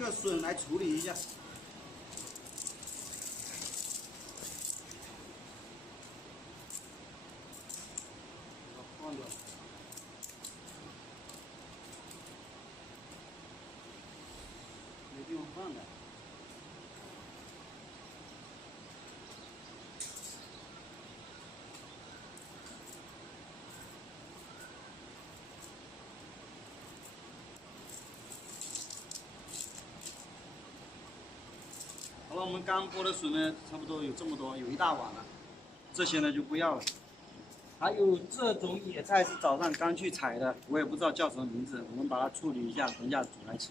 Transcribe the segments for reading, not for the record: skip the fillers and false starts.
个笋来处理一下。放着。没地方放的。 好了，我们刚剥的笋呢，差不多有这么多，有一大碗了。这些呢就不要了。还有这种野菜是早上刚去采的，我也不知道叫什么名字，我们把它处理一下，等一下煮来吃。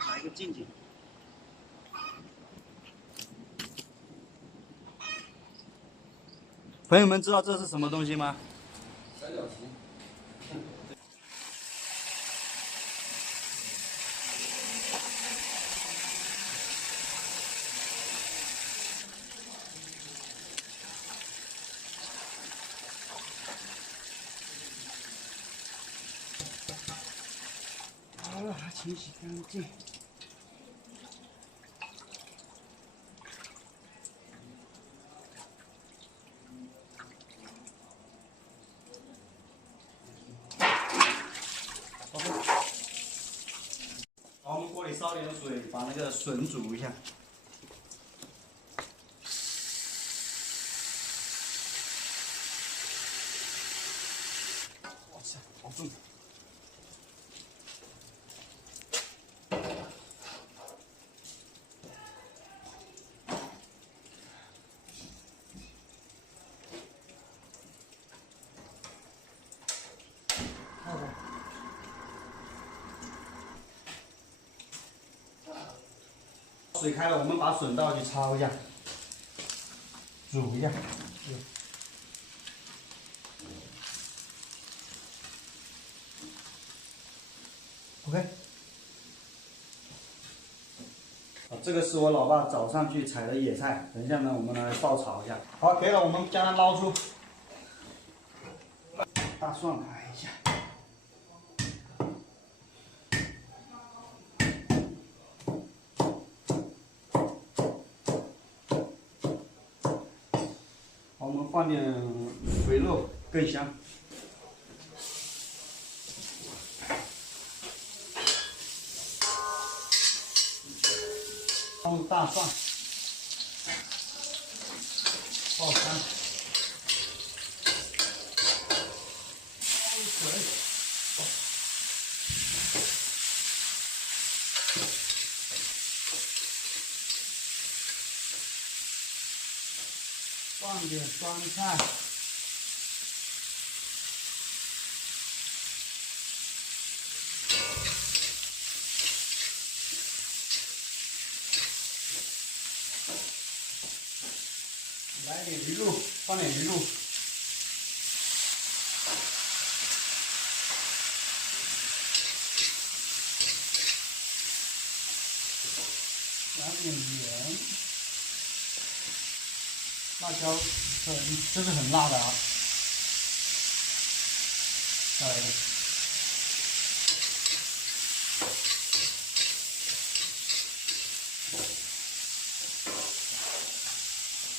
来个近景。朋友们知道这是什么东西吗？三角形。 好了，清洗干净。好，我们锅里烧点水，把那个笋煮一下。哇塞，好重！水开了，我们把笋倒去焯一下，煮一下。OK。这个是我老爸早上去采的野菜，等一下呢，我们来爆炒一下。好，可以了，我们将它捞出。大蒜拍一下。 我们放点肥肉更香。放大蒜，爆香，焯水，放点酸菜。 来点鱼露，放点鱼露。加点盐，辣椒，这是很辣的啊。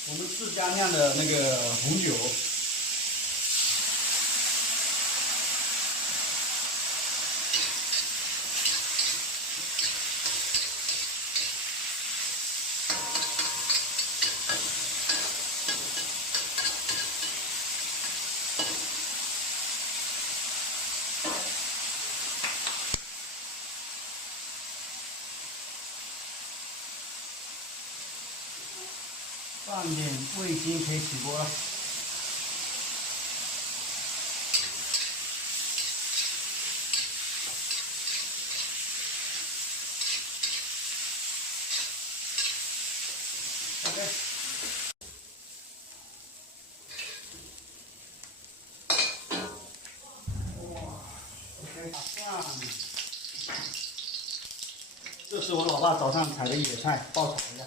我们自家酿的那个红酒。 放点味精，可以起锅了。OK。哇 ，OK，大蒜。这是我老爸早上采的野菜，爆炒一下。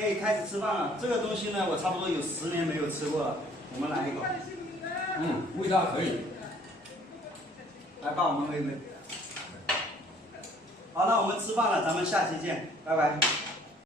可以开始吃饭了。这个东西呢，我差不多有10年没有吃过了。我们来一口。味道可以。来帮我们喂喂。好，那我们吃饭了，咱们下期见，拜拜。